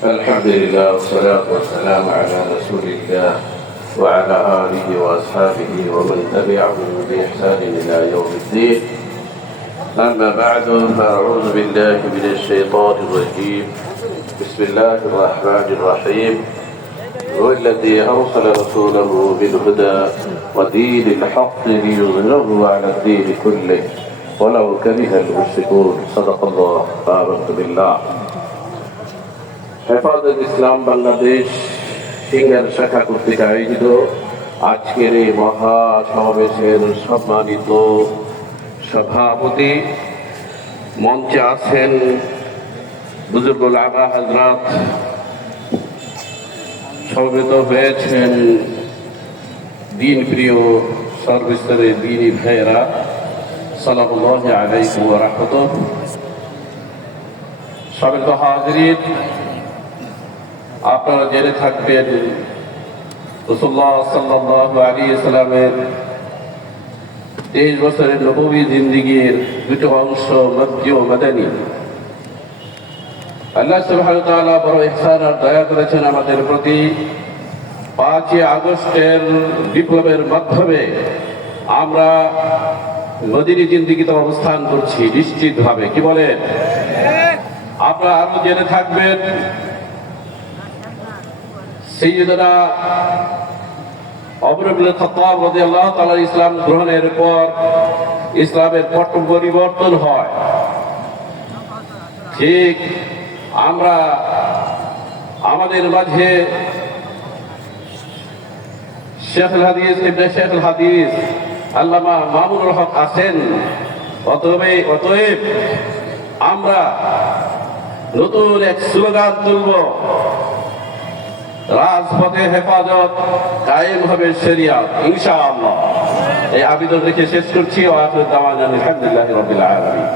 الحمد لله والصلاة والسلام على رسول الله وعلى آله وأصحابه ومن تبعهم بإحسان إلى يوم الدين. أما بعد فأعوذ بالله من الشيطان الرجيم. بسم الله الرحمن الرحيم. هو الذي أرسل رسوله بالهدى ودين الحق ليظهره على الدين كله ولو كره المشركون. صدق الله. آمنت بالله. হেফাজত ইসলাম বাংলাদেশ সিঙ্গার শাখা কর্তৃক আয়োজিত আজকের এই মহা সমাবেশের সম্মানিত সভাপতি, মঞ্চে আছেন বুজুর্গ উলামা হযরত, সমবেত হয়েছেন দিন প্রিয় সর্বস্তরের দিনী ভাইয়েরা, সালামুল্লাহি আলাইকুম ওয়া রাহমাতুল্লাহ। সম্মানিত হাজিরিন, আপনারা জেনে থাকবেন রাসূলুল্লাহ সাল্লাল্লাহু আলাইহি ওয়াসাল্লামের 23 বছরের নববী জিন্দেগীর দুটো অংশ মক্কি ও মদনী। আল্লাহ সুবহানাহু ওয়া তাআলা বড় ইহসান আর দয়া করেছেন আমাদের প্রতি। 5 আগস্টের বিপ্লবের মাধ্যমে আমরা মদিনী জিন্দেগিতে অবস্থান করছি নিশ্চিতভাবে। কি বলেন? আপনারা আরো জেনে থাকবেন সাইয়্যিদনা ওমর ইবনে খাত্তাব রাদিয়াল্লাহু তাআলা ইসলাম গ্রহণের পর ইসলামের পট পরিবর্তন হয়। ঠিক আমরা আমাদের মাঝে শেখুল হাদিস ইবনে শেখুল হাদিস আল্লামা মামুনুল হক আছেন। অতএব আমরা নতুন এক স্লোগান তুলব, রাজপথে হেফাজত, কায়েম হবে শরিয়াত ইনশাআল্লাহ। এই আবেদন রেখে শেষ করছি। ওয়া আখিরু দাওয়ানা আলহামদুলিল্লাহি রাব্বিল আলামিন।